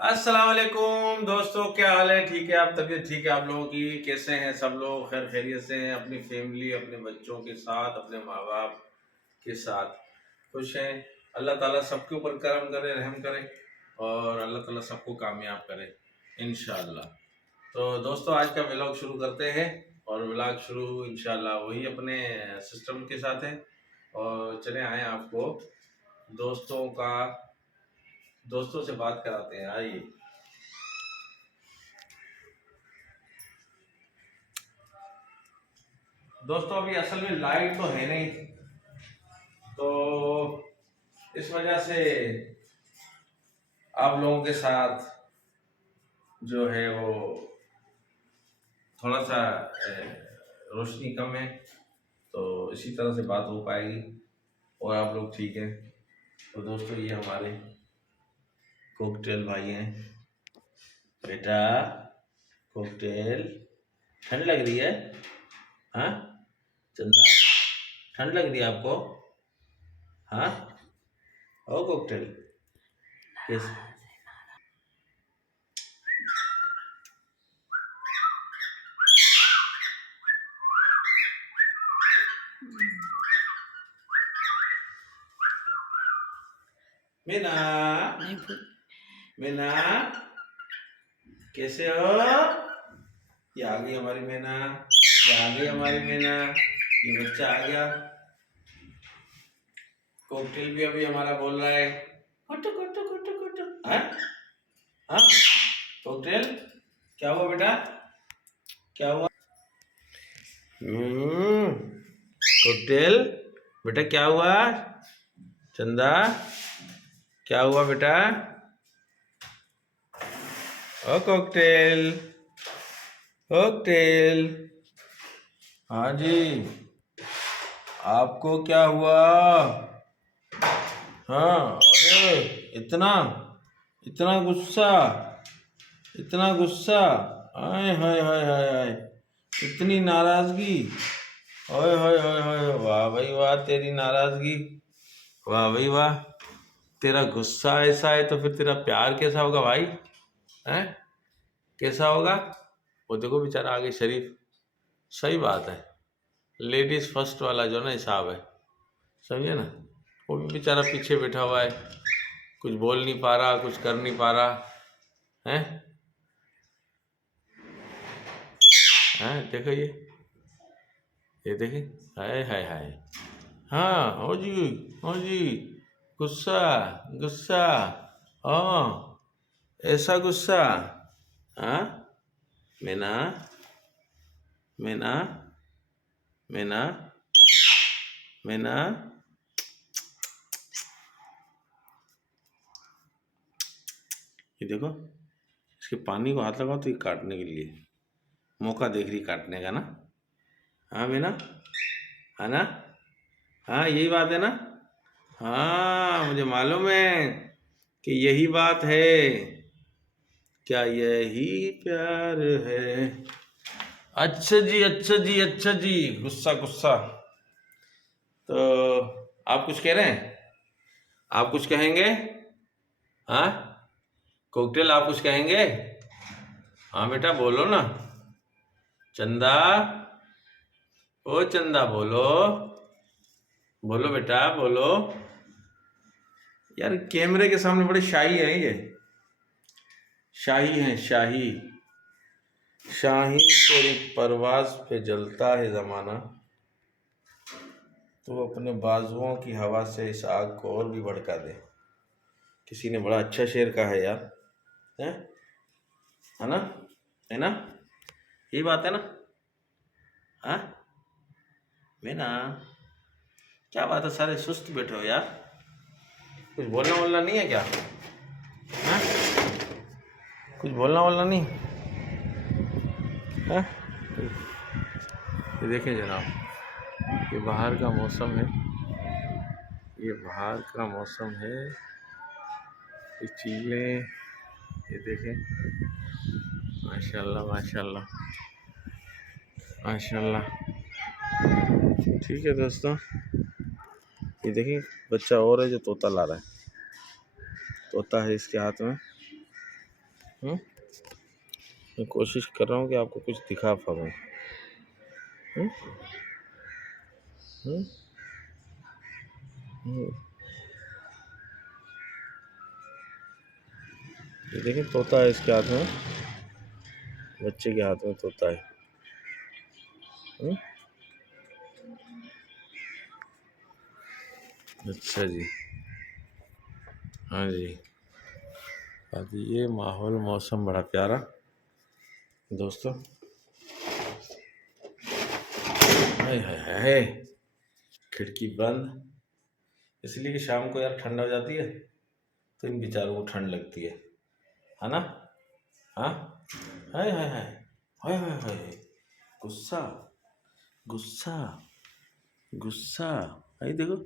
अस्सलाम वालेकुम दोस्तों, क्या हाल है? ठीक है? आप तबीयत ठीक है आप लोगों की? कैसे हैं सब लोग? खैर खैरियत से हैं? अपनी फैमिली, अपने बच्चों के साथ, अपने माँ बाप के साथ खुश हैं? अल्लाह ताला सबके ऊपर करम करे, रहम करे और अल्लाह ताला सबको कामयाब करे इंशाअल्लाह। तो दोस्तों, आज का व्लॉग शुरू करते हैं और व्लॉग शुरू इंशाअल्लाह वही अपने सिस्टम के साथ है। और चले आए आपको दोस्तों का दोस्तों से बात कराते हैं, आइए। दोस्तों, अभी असल में लाइट तो है नहीं, तो इस वजह से आप लोगों के साथ जो है वो थोड़ा सा रोशनी कम है, तो इसी तरह से बात हो पाएगी और आप लोग ठीक हैं। तो दोस्तों, ये हमारे कॉकटेल भाई हैं। बेटा, कॉकटेल ठंड लग रही है? हाँ चंदा, ठंड लग रही है आपको? हाँ ओ कॉकटेल, किस मीना, मीना कैसे हो? ये आ गई हमारी मैना, ये आ गई हमारी मैना, ये बच्चा आ गया। कॉकटेल भी अभी हमारा बोल रहा है कुटु कुटु कुटु कुटु। हाँ हाँ कॉकटेल, क्या हुआ बेटा? क्या हुआ? कॉकटेल बेटा, क्या हुआ? चंदा, क्या हुआ बेटा? ओ कॉकटेल, कॉकटेल, हाँ जी, आपको क्या हुआ? हाँ, अरे इतना इतना गुस्सा, इतना गुस्सा, हाय हाय हाय हाय हाय, इतनी नाराजगी, ओए होए होए होए, वाह भाई वाह तेरी नाराजगी, वाह भाई वाह, तेरा गुस्सा ऐसा है तो फिर तेरा प्यार कैसा होगा भाई? हैं? कैसा होगा? वो देखो बेचारा आगे शरीफ, सही बात है, लेडीज फर्स्ट वाला जो ना हिसाब है, समझे ना? वो भी बेचारा पीछे बैठा हुआ है, कुछ बोल नहीं पा रहा, कुछ कर नहीं पा रहा है। हैं? देखो ये देखिए, हाय हाय हाय, हाँ हो जी, गुस्सा, गुस्सा, हाँ ऐसा गुस्सा, हाँ मीना, मीना, मीना, मीना, ये देखो, इसके पानी को हाथ लगाओ तो ये काटने के लिए मौका देख रही, काटने का ना? हाँ मीना, है ना? हाँ यही बात है ना? हाँ मुझे मालूम है कि यही बात है, क्या यही प्यार है? अच्छा जी, अच्छा जी, अच्छा जी, गुस्सा गुस्सा, तो आप कुछ कह रहे हैं? आप कुछ कहेंगे? हाँ कॉकटेल, आप कुछ कहेंगे? हाँ बेटा बोलो ना, चंदा, ओ चंदा बोलो, बोलो बेटा बोलो। यार कैमरे के सामने बड़े शाही हैं ये, शाही हैं शाही, शाही तेरी परवाज पे जलता है जमाना, तो अपने बाजुओं की हवा से इस आग को और भी भड़का दे। किसी ने बड़ा अच्छा शेर कहा है यार, है ना? है ना? यही बात है ना? हाँ मीना, क्या बात है, सारे सुस्त बैठे हो यार, कुछ बोलना वोलना नहीं है क्या? हाँ कुछ बोलना वोलना नहीं? हाँ ये देखें जनाब, ये बाहर का मौसम है, ये बाहर का मौसम है, ये चीलें, ये देखें, माशाल्लाह माशाल्लाह माशाल्लाह। ठीक है दोस्तों, ये देखिए बच्चा और है जो तोता ला रहा है, तोता है इसके हाथ में, हम्म? मैं कोशिश कर रहा हूँ कि आपको कुछ दिखा पाऊँ। हम्म? हम्म? हम्म। ये देखिए तोता है इसके हाथ में, बच्चे के हाथ में तोता है। हम्म? अच्छा जी, हाँ जी। बाकी ये माहौल मौसम बड़ा प्यारा दोस्तों। हाय हाय हाय, खिड़की बंद, इसलिए कि शाम को यार ठंड हो जाती है तो इन बेचारों को ठंड लगती है ना? हाँ, हाय हाय हाय, हाय हाय हाय, गुस्सा, गुस्सा, गुस्सा। भाई देखो,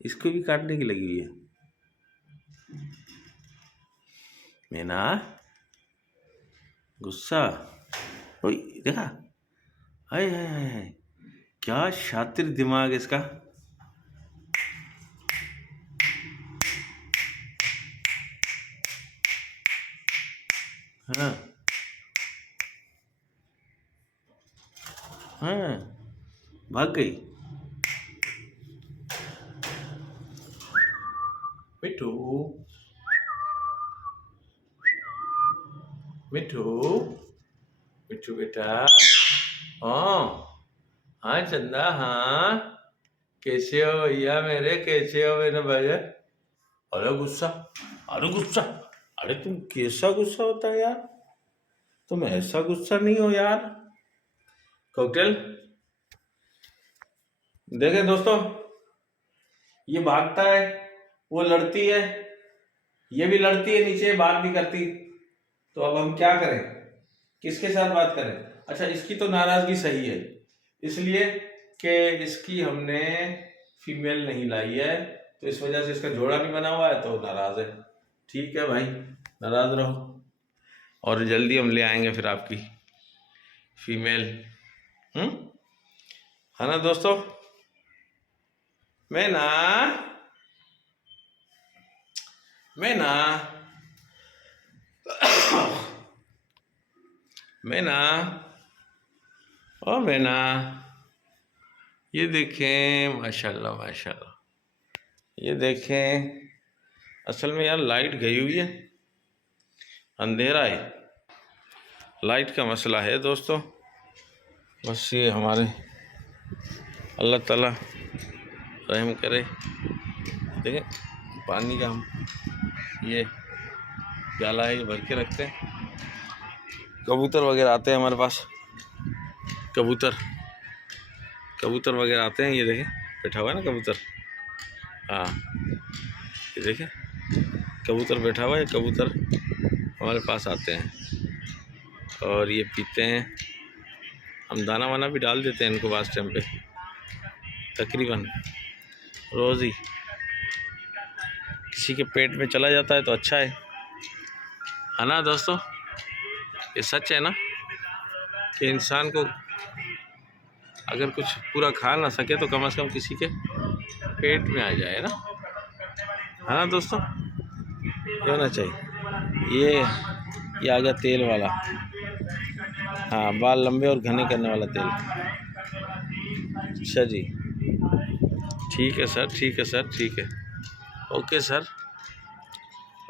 इसको भी काटने की लगी हुई है। मैना, गुस्सा, ओए देखा, हाय हाय हाय हाय, क्या शातिर दिमाग इसका। हाँ हाँ, भाग गई। मिठू, मिठू, मिठू बेटा, हाँ हाँ चंदा, हाँ कैसे हो भैया मेरे, कैसे हो मेरे भैया। अरे गुस्सा, अरे गुस्सा, अरे तुम कैसा गुस्सा होता है यार, तुम ऐसा गुस्सा नहीं हो यार। कॉकटेल, देखे दोस्तों, ये भागता है, वो लड़ती है, ये भी लड़ती है, नीचे बात भी करती। तो अब हम क्या करें, किसके साथ बात करें? अच्छा, इसकी तो नाराजगी सही है, इसलिए कि इसकी हमने फीमेल नहीं लाई है, तो इस वजह से इसका जोड़ा नहीं बना हुआ है तो नाराज है। ठीक है भाई, नाराज रहो, और जल्दी हम ले आएंगे फिर आपकी फीमेल। हम्म, है ना दोस्तों? मैं ना, मैं ना, मैं ना, ओ मैं ना, ये देखें, माशाल्लाह माशाल्लाह, ये देखें। असल में यार लाइट गई हुई है, अंधेरा है, लाइट का मसला है दोस्तों। बस ये हमारे अल्लाह ताला रहम करे। देखें, पानी का हम ये प्याला है, ये भर के रखते हैं। कबूतर वगैरह आते हैं हमारे पास, कबूतर, कबूतर वगैरह आते हैं। ये देखें बैठा हुआ है ना कबूतर, हाँ ये देखें कबूतर बैठा हुआ है। कबूतर हमारे पास आते हैं और ये पीते हैं, हम दाना वाना भी डाल देते हैं इनको वास टाइम पे, तकरीबन रोज़ ही। किसी के पेट में चला जाता है तो अच्छा है ना दोस्तों? ये सच है ना कि इंसान को अगर कुछ पूरा खा ना सके तो कम से कम किसी के पेट में आ जाए ना, है ना दोस्तों? ये होना चाहिए। ये आ गया तेल वाला, हाँ बाल लंबे और घने करने वाला तेल। अच्छा जी, ठीक है सर, ठीक है सर, ठीक है, ओके सर,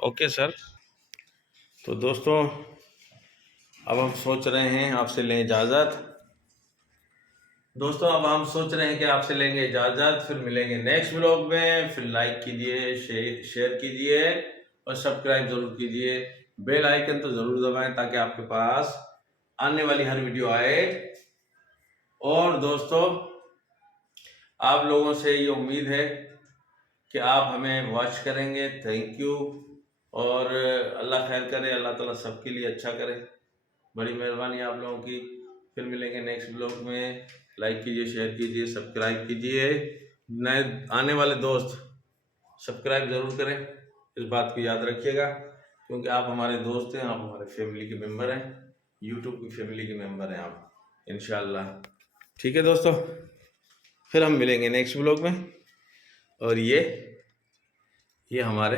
ओके सर। तो दोस्तों अब हम सोच रहे हैं आपसे लें इजाज़त। दोस्तों अब हम सोच रहे हैं कि आपसे लेंगे इजाज़त, फिर मिलेंगे नेक्स्ट व्लॉग में। फिर लाइक कीजिए, शेयर कीजिए और सब्सक्राइब ज़रूर कीजिए। बेल आइकन तो ज़रूर दबाएं ताकि आपके पास आने वाली हर वीडियो आए। और दोस्तों आप लोगों से ये उम्मीद है कि आप हमें वॉच करेंगे। थैंक यू, और अल्लाह खैर करे, अल्लाह ताला सबके लिए अच्छा करे। बड़ी मेहरबानी आप लोगों की। फिर मिलेंगे नेक्स्ट ब्लॉग में। लाइक कीजिए, शेयर कीजिए, सब्सक्राइब कीजिए। नए आने वाले दोस्त सब्सक्राइब ज़रूर करें, इस बात को याद रखिएगा, क्योंकि आप हमारे दोस्त हैं, आप हमारे फैमिली के मेंबर हैं, यूट्यूब की फैमिली के मेंबर हैं आप इंशाल्लाह। ठीक है दोस्तों, फिर हम मिलेंगे नेक्स्ट ब्लॉग में। और ये हमारे